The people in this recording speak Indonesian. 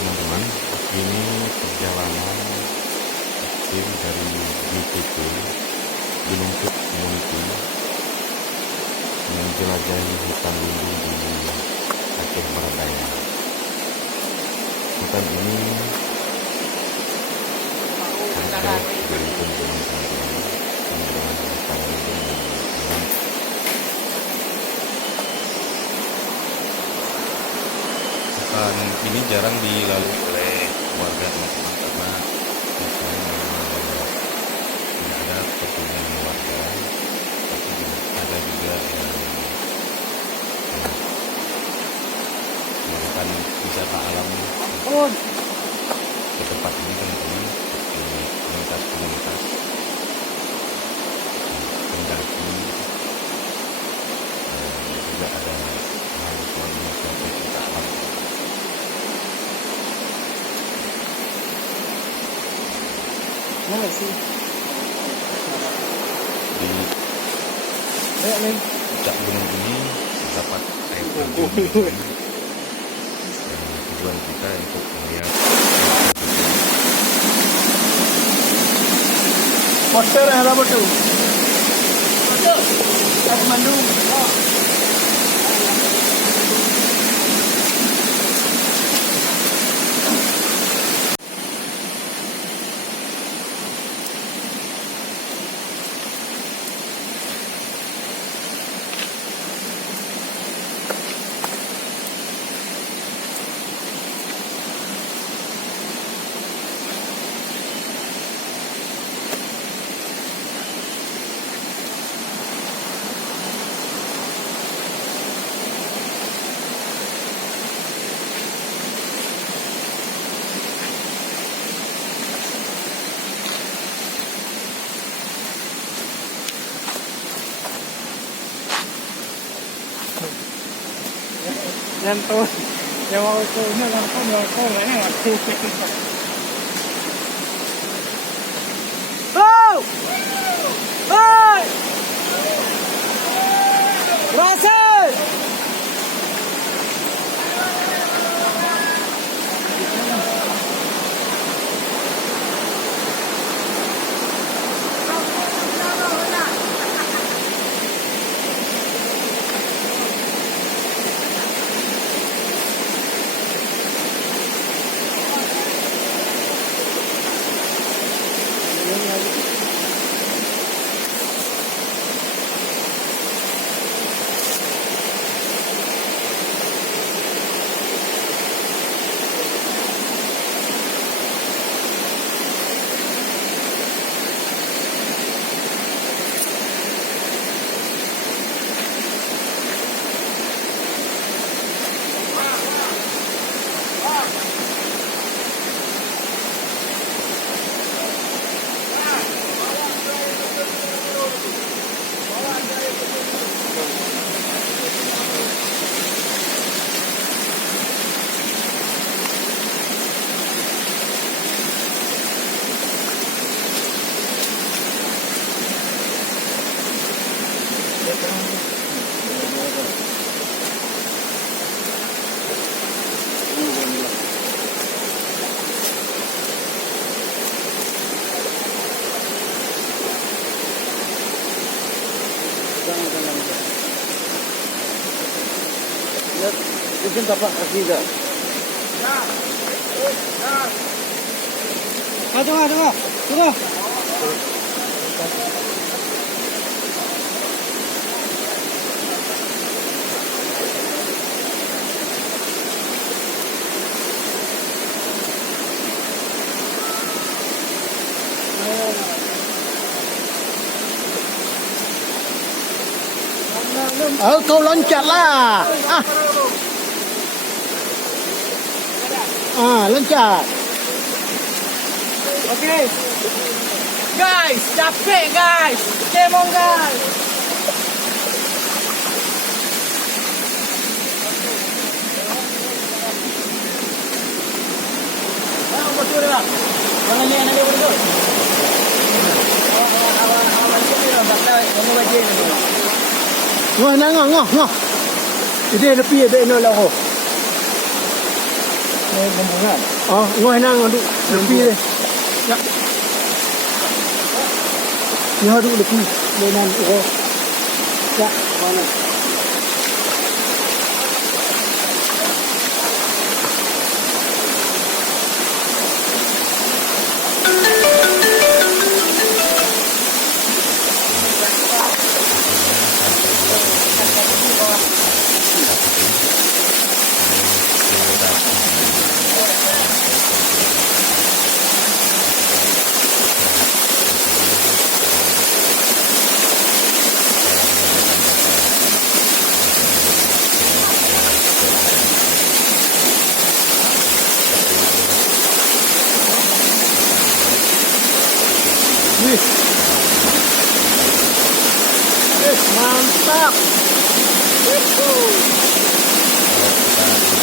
teman-teman, ini perjalanan tim dari BPT Gunung Put Community menjelajahi hutan lindung di Aceh Barat Daya. Hutan ini sangat jauh dari pemukiman teman-teman, dengan hutan lindung yang luas. Hutan ini jarang dilalui oleh warga teman-teman karena misalnya tidak ada perkunjungan warga, tapi ada juga yang melakukan wisata alam ke tempat ini teman-teman, seperti komunitas-komunitas pendaki, juga ada mahasiswa mencoba wisata alam. Mana sih? Di puncak gunung ini terdapat air terjun. Tujuan kita untuk melihat Poster ada apa tuh? Poster. Kathmandu. Yang tuh, yang mau tuhnya langsung langsung ini aku. Oh, hey, berhasil. Lihat, izin tapak kaki enggak? Tunggu. Kau loncatlah. Loncat. Okay. Guys, capek guys. Come on guys. Jangan lihat nanti berdua. Awal kita bakal kamu baca ni. Ngah. Ini lebih ada nak lah. rombongan. Oh, ngồi nang duduk tepi dia. Ya. Ya duduk tepi. Dengan oh. Ya, mana? Wih. Mantap. Kalau kita